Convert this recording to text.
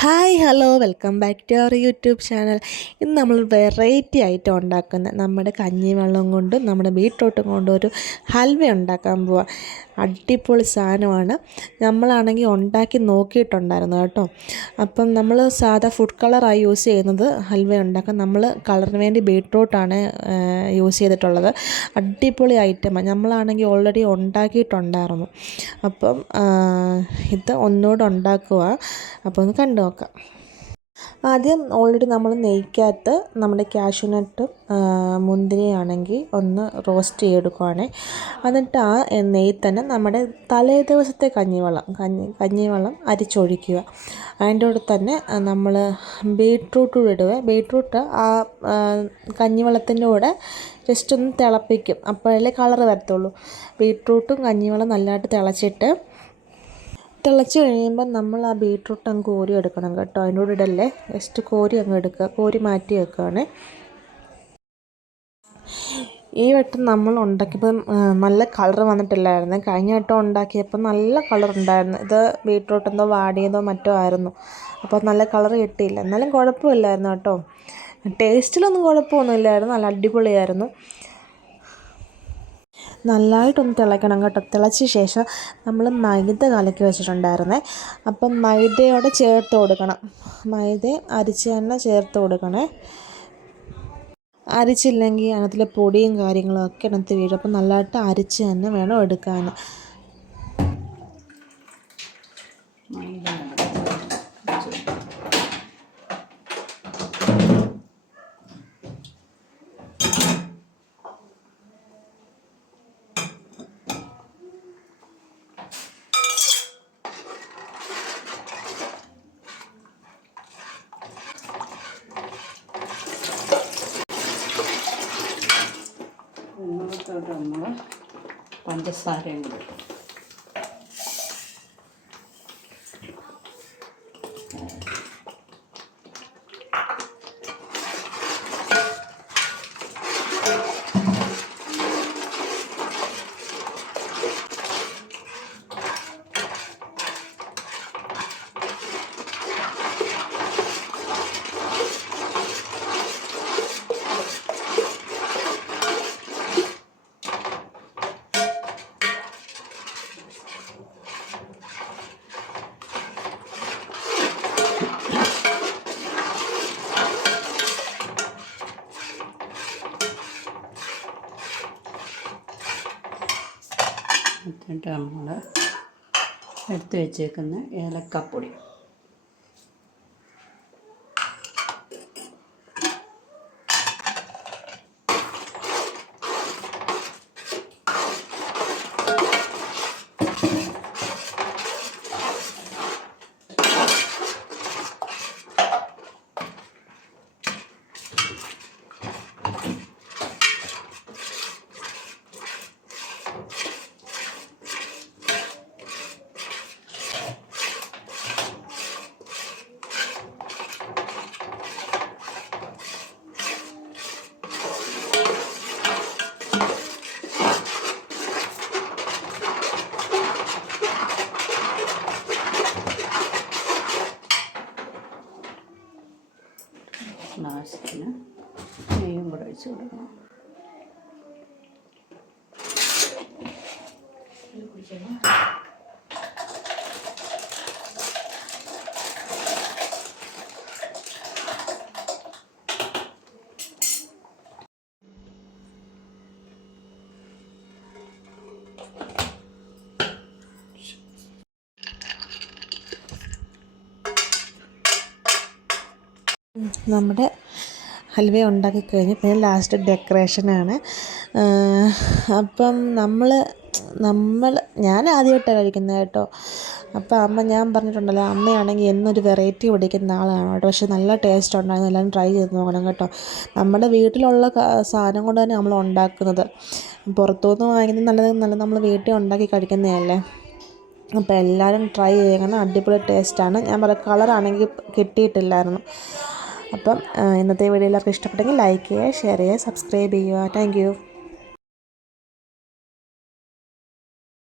Hi hello welcome back to our YouTube channel. ഇന്ന് നമ്മൾ variety ആയിട്ട് ഉണ്ടാക്കുന്ന നമ്മുടെ കഞ്ഞിവെള്ളം കൊണ്ടും നമ്മുടെ ബീട്രൂട്ടും കൊണ്ടും ഒരു ഹൽവ ഉണ്ടാക്കാൻ പോവാം. അടിപൊളി സാധനമാണ്. നമ്മളാണെങ്കിൽ ഉണ്ടാക്കി നോക്കിയിട്ടുണ്ടായിരുന്നു കേട്ടോ. അപ്പം നമ്മൾ സാധാ ഫുഡ് കളറായി യൂസ് ചെയ്യുന്നത് ഹൽവ ഉണ്ടാക്കാൻ. നമ്മൾ കളറിന് വേണ്ടി ബീട്രൂട്ടാണ് യൂസ് ചെയ്തിട്ടുള്ളത്. അടിപൊളി ഐറ്റമാണ്. നമ്മളാണെങ്കിൽ ഓൾറെഡി ഉണ്ടാക്കിയിട്ടുണ്ടായിരുന്നു. അപ്പം ഇത് ഒന്നുകൂടെ ഉണ്ടാക്കുക. അപ്പോൾ ഒന്ന് കണ്ടു നോക്കാം. ആദ്യം ഓൾറെഡി നമ്മൾ നെയ്ക്കകത്ത് നമ്മുടെ കാഷ്യൂനട്ടും മുന്തിരിയാണെങ്കിൽ ഒന്ന് റോസ്റ്റ് ചെയ്തെടുക്കുവാണ്. എന്നിട്ട് ആ നെയ്യ് തന്നെ നമ്മുടെ തലേ ദിവസത്തെ കഞ്ഞിവെള്ളം അരിച്ചൊഴിക്കുക. അതിൻ്റെ കൂടെ തന്നെ നമ്മൾ ബീട്രൂട്ട് ഇടുക. ബീട്രൂട്ട് ആ കഞ്ഞിവെള്ളത്തിൻ്റെ കൂടെ ജസ്റ്റ് ഒന്ന് തിളപ്പിക്കും. അപ്പോഴല്ലേ കളറ് വരത്തുള്ളൂ. ബീട്രൂട്ടും കഞ്ഞിവെള്ളം നല്ലതായിട്ട് തിളച്ച് കഴിയുമ്പോൾ നമ്മൾ ആ ബീട്രൂട്ട് അങ്ങ് കോരി എടുക്കണം കേട്ടോ. അതിൻ്റെ കൂടെ ഇടല്ലേ, ജസ്റ്റ് കോരി അങ്ങ് എടുക്കുക. കോരി മാറ്റി വെക്കുകയാണ്. ഈ വട്ടം നമ്മൾ ഉണ്ടാക്കിയപ്പോൾ നല്ല കളർ വന്നിട്ടില്ലായിരുന്നു. കഴിഞ്ഞ വട്ടം ഉണ്ടാക്കിയപ്പോൾ നല്ല കളർ ഉണ്ടായിരുന്നു. ഇത് ബീട്രൂട്ട് എന്തോ വാടിയതോ മറ്റോ ആയിരുന്നു. അപ്പോൾ നല്ല കളർ കിട്ടിയില്ല. എന്നാലും കുഴപ്പമില്ലായിരുന്നു കേട്ടോ. ടേസ്റ്റിലൊന്നും കുഴപ്പമൊന്നുമില്ലായിരുന്നു. നല്ല അടിപൊളിയായിരുന്നു. നല്ലതായിട്ടൊന്ന് തിളയ്ക്കണം കേട്ടോ. തിളച്ച ശേഷം നമ്മൾ മൈദ കലക്കി വെച്ചിട്ടുണ്ടായിരുന്നേ. അപ്പം മൈദയോടെ ചേർത്ത് കൊടുക്കണം. മൈദ അരിച്ച് തന്നെ ചേർത്ത് കൊടുക്കണേ. അരിച്ചില്ലെങ്കിൽ അതിലെ പൊടിയും കാര്യങ്ങളും ഒക്കെ അതിനകത്ത് വീഴും. അപ്പം നല്ലതായിട്ട് അരിച്ച് തന്നെ വേണം എടുക്കാൻ. നമ്മൾ പഞ്ചസാരയും കൂടി എന്നിട്ട് നമ്മൾ എടുത്ത് വെച്ചേക്കുന്ന ഏലക്കപ്പൊടി ആവശ്യത്തിന് നെയ്യും കൂടെ ഒഴിച്ച് കൊടുക്കണം. നമ്മുടെ ഹൽവ ഉണ്ടാക്കി കഴിഞ്ഞ് പിന്നെ ലാസ്റ്റ് ഡെക്കറേഷനാണ്. അപ്പം ഞാൻ ആദ്യമായിട്ടാണ് കഴിക്കുന്നത് കേട്ടോ. അപ്പോൾ ഞാൻ പറഞ്ഞിട്ടുണ്ടല്ലോ, അമ്മയാണെങ്കിൽ എന്നൊരു വെറൈറ്റി പിടിക്കുന്ന ആളാണ് കേട്ടോ. പക്ഷെ നല്ല ടേസ്റ്റ് ഉണ്ടായിരുന്നു. എല്ലാവരും ട്രൈ ചെയ്ത് നോക്കണം കേട്ടോ. നമ്മുടെ വീട്ടിലുള്ള സാധനം കൊണ്ട് തന്നെ നമ്മൾ ഉണ്ടാക്കുന്നത്. പുറത്തുനിന്ന് വാങ്ങിക്കുന്നത് നല്ല നമ്മൾ വീട്ടിൽ ഉണ്ടാക്കി കഴിക്കുന്നതല്ലേ. അപ്പോൾ എല്ലാവരും ട്രൈ ചെയ്യണം. അടിപൊളി ടേസ്റ്റാണ്. ഞാൻ പറയാം, കളറാണെങ്കിൽ കിട്ടിയിട്ടില്ലായിരുന്നു. അപ്പം ഇന്നത്തെ വീഡിയോ എല്ലാവർക്കും ഇഷ്ടപ്പെട്ടെങ്കിൽ ലൈക്ക് ചെയ്യുക, ഷെയർ ചെയ്യുക, സബ്സ്ക്രൈബ് ചെയ്യുക. Thank you.